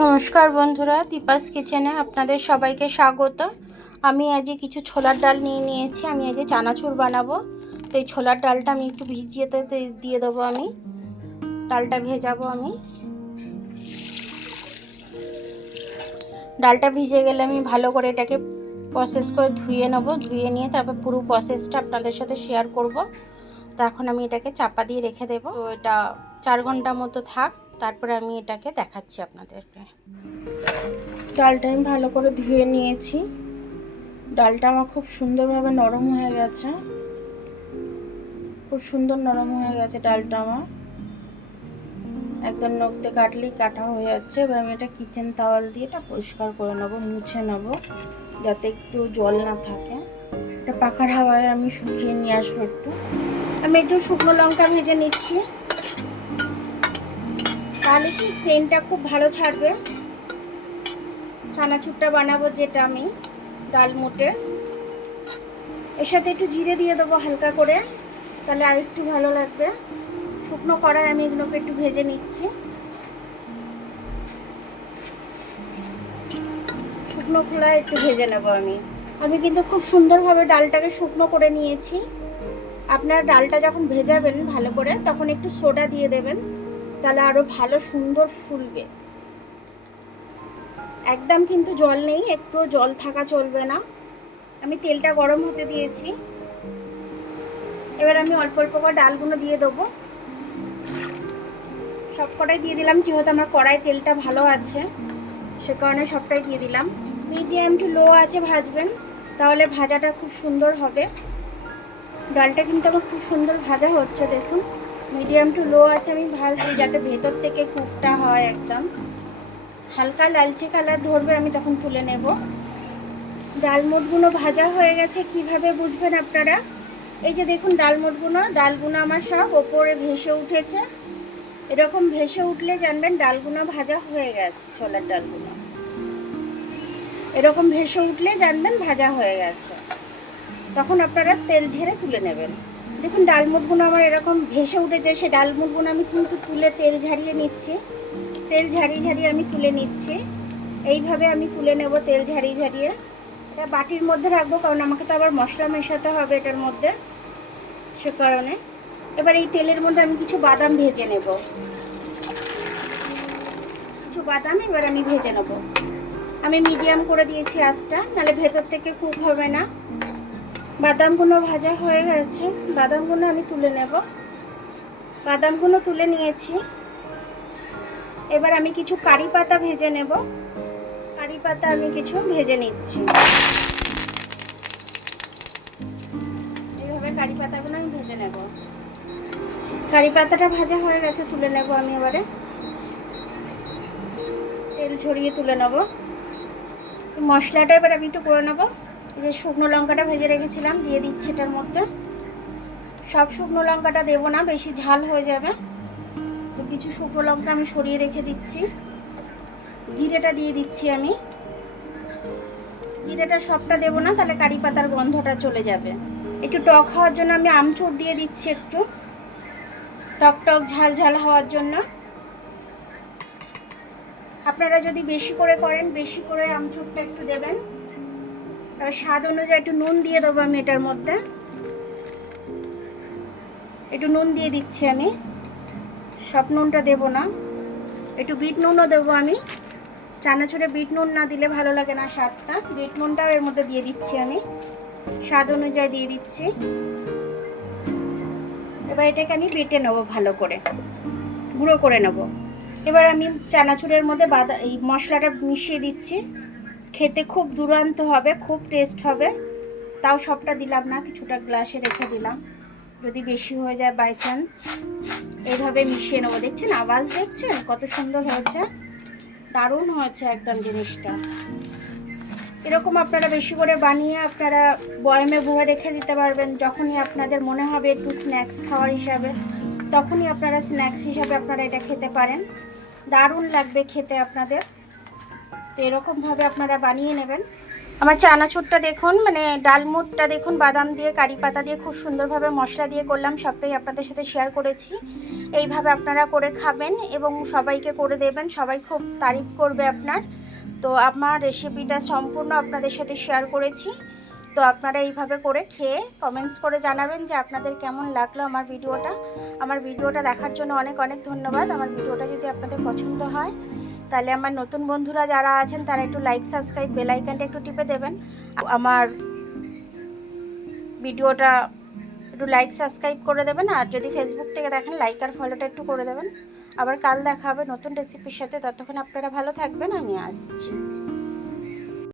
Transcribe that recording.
নমস্কার বন্ধুরা, দীপাস কিচেনে আপনাদের সবাইকে স্বাগত। আমি আজ কিছু ছোলার ডাল নিয়েছি। আমি আজ চানাচুর বানাবো। তো এই ছোলার ডালটা আমি একটু ভিজিয়ে দিয়ে দেবো। আমি ডালটা ভেজাবো। আমি ডালটা ভিজে গেলে আমি ভালো করে এটাকে প্রসেস করে ধুয়ে নেবো। ধুয়ে নিয়ে তারপর পুরো প্রসেসটা আপনাদের সাথে শেয়ার করব। তো এখন আমি এটাকে চাপা দিয়ে রেখে দেবো। তো এটা 4 ঘন্টার মতো থাক, তারপরে আমি এটাকে দেখাচ্ছি আপনাদেরকে। ডালটা আমি ভালো করে ধুয়ে নিয়েছি। ডালটা আমার খুব সুন্দরভাবে নরম হয়ে গেছে, খুব সুন্দর নরম হয়ে গেছে ডালটা আমার। একদম নখতে কাটলেই কাটা হয়ে যাচ্ছে। এবার আমি এটা কিচেন তাওয়াল দিয়ে এটা পরিষ্কার করে নেবো, মুছে নেবো যাতে একটু জল না থাকে। এটা পাখার হাওয়ায় আমি শুকিয়ে নিয়ে আসবো একটু। আমি একটু শুকনো লঙ্কা ভেজে নিচ্ছি, তাহলে কি সেন্টটা খুব ভালো ছাড়বে। চানাচুরটা বানাবো যেটা আমি ডাল মুটে, এর সাথে একটু জিরে দিয়ে দেবো হালকা করে, তাহলে আর একটু ভালো লাগবে। শুকনো কড়াই আমি এগুলোকে একটু ভেজে নিচ্ছি। শুকনো কড়াই একটু ভেজে নেব আমি কিন্তু খুব সুন্দরভাবে ডালটাকে শুকনো করে নিয়েছি। আপনারা ডালটা যখন ভেজাবেন ভালো করে, তখন একটু সোডা দিয়ে দেবেন, তাহলে আরও ভালো সুন্দর ফুলবে। একদম কিন্তু জল নেই, একটু জল থাকা চলবে না। আমি তেলটা গরম হতে দিয়েছি। এবার আমি অল্প অল্প করে ডালগুলো দিয়ে দেবো। সব কটাই দিয়ে দিলাম, যেহেতু আমার কড়াই তেলটা ভালো আছে সে কারণে সবটাই দিয়ে দিলাম। মিডিয়াম টু লো আছে ভাজবেন, তাহলে ভাজাটা খুব সুন্দর হবে। ডালটা কিন্তু আমার খুব সুন্দর ভাজা হচ্ছে, দেখুন। মিডিয়াম টু লো আছে আমি ভাজছি, যাতে ভেতর থেকে কুকটা হয়। একদম হালকা লালচে কালার ধরবে, আমি তখন তুলে নেব। ডালমুটগুলো ভাজা হয়ে গেছে। কিভাবে বুঝবেন আপনারা? এই যে দেখুন ডালগুলো আমার সব ওপরে ভেসে উঠেছে। এরকম ভেসে উঠলে জানবেন ডালগুলো ভাজা হয়ে গেছে। ছোলার ডালগুলো এরকম ভেসে উঠলে জানবেন ভাজা হয়ে গেছে। তখন আপনারা তেল ঝেড়ে তুলে নেবেন। দেখুন ডালমুটগুলো আমার এরকম ভেসে উঠেছে। সেই ডালমুটগুলো আমি কিন্তু তুলে তেল ঝারিয়ে নিচ্ছি। তেল ঝারিয়ে আমি তুলে নিচ্ছি। এইভাবে আমি তুলে নেব তেল ঝারিয়ে। এটা বাটির মধ্যে রাখবো, কারণ আমাকে তো আবার মশলা মেশাতে হবে এটার মধ্যে, সে কারণে। এবার এই তেলের মধ্যে আমি কিছু বাদাম ভেজে নেব। কিছু বাদাম এবার আমি ভেজে নেব। আমি মিডিয়াম করে দিয়েছি আঁচটা, নাহলে ভেতর থেকে কুক হবে না। বাদামগুলো ভাজা হয়ে গেছে, বাদামগুলো আমি তুলে নেব। বাদামগুলো তুলে নিয়েছি। এবার আমি কিছু কারি পাতা ভেজে নেব। কারি পাতা আমি কিছু ভেজে নিচ্ছি। এইভাবে কারি পাতাগুলো আমি ভেজে নেব। কারি পাতাটা ভাজা হয়ে গেছে, তুলে নেব আমি। এবারে তেল ঝরিয়ে তুলে নেব। মশলাটা এবার আমি একটু করে নেব। এই যে শুকনো লঙ্কাটা ভেজে রেখেছিলাম দিয়ে দিচ্ছি এটার মধ্যে। সব শুকনো লঙ্কাটা দেবো না, বেশি ঝাল হয়ে যাবে। তো কিছু শুকনো লঙ্কা আমি সরিয়ে রেখে দিচ্ছি। জিরেটা দিয়ে দিচ্ছি আমি। জিরেটা সবটা দেবো না, তাহলে কারি পাতার গন্ধটা চলে যাবে। একটু টক হওয়ার জন্য আমি আমচুর দিয়ে দিচ্ছি, একটু টক ঝাল হওয়ার জন্য। আপনারা যদি বেশি করে করেন, বেশি করে আমচুরটা একটু দেবেন। এবার স্বাদ অনুযায়ী একটু নুন দিয়ে দেবো আমি এটার মধ্যে। একটু নুন দিয়ে দিচ্ছি আমি, সব নুনটা দেবো না। একটু বিট নুনও দেবো আমি। চানাচুরে বিট নুন না দিলে ভালো লাগে না স্বাদটা। বিট নুনটাও এর মধ্যে দিয়ে দিচ্ছি আমি, স্বাদ অনুযায়ী দিয়ে দিচ্ছি। এবার এটাকে আমি বেটে নেবো, ভালো করে গুঁড়ো করে নেব। এবার আমি চানাচুরের মধ্যে এই মশলাটা মিশিয়ে দিচ্ছি। খেতে খুব দুর্দান্ত হবে, খুব টেস্ট হবে। তাও সবটা দিলাম না, কিছুটা গ্লাসে রেখে দিলাম, যদি বেশি হয়ে যায় বাই চান্স। এইভাবে মিশিয়ে নেবো। দেখছেন আওয়াজ, দেখছেন কত সুন্দর হয়েছে, দারুণ হয়েছে একদম জিনিসটা। এরকম আপনারা বেশি করে বানিয়ে আপনারা বয়ামে ভরে রেখে দিতে পারবেন। যখনই আপনাদের মনে হবে একটু স্ন্যাক্স খাওয়ার হিসাবে, তখনই আপনারা স্ন্যাক্স হিসাবে আপনারা এটা খেতে পারেন। দারুণ লাগবে খেতে আপনাদের। তো এরকমভাবে আপনারা বানিয়ে নেবেন। আমার চানাচুরটা দেখুন, মানে ডালমুটটা দেখুন, বাদাম দিয়ে কারি পাতা দিয়ে খুব সুন্দরভাবে মশলা দিয়ে করলাম, সবটাই আপনাদের সাথে শেয়ার করেছি। এইভাবে আপনারা করে খাবেন এবং সবাইকে করে দেবেন, সবাই খুব তারিফ করবে আপনার। তো আমার রেসিপিটা সম্পূর্ণ আপনাদের সাথে শেয়ার করেছি। তো আপনারা এইভাবে করে খেয়ে কমেন্টস করে জানাবেন যে আপনাদের কেমন লাগলো আমার ভিডিওটা। আমার ভিডিওটা দেখার জন্য অনেক অনেক ধন্যবাদ। আমার ভিডিওটা যদি আপনাদের পছন্দ হয় তাহলে আমার নতুন বন্ধুরা যারা আছেন তারা একটু লাইক, সাবস্ক্রাইব, বেল আইকনটা একটু টিপে দেবেন। আমার ভিডিওটা একটু লাইক, সাবস্ক্রাইব করে দেবেন। আর যদি ফেসবুক থেকে দেখেন, লাইক আর ফলোটা একটু করে দেবেন। আবার কাল দেখা হবে নতুন রেসিপির সাথে। ততক্ষণ আপনারা ভালো থাকবেন, আমি আসছি।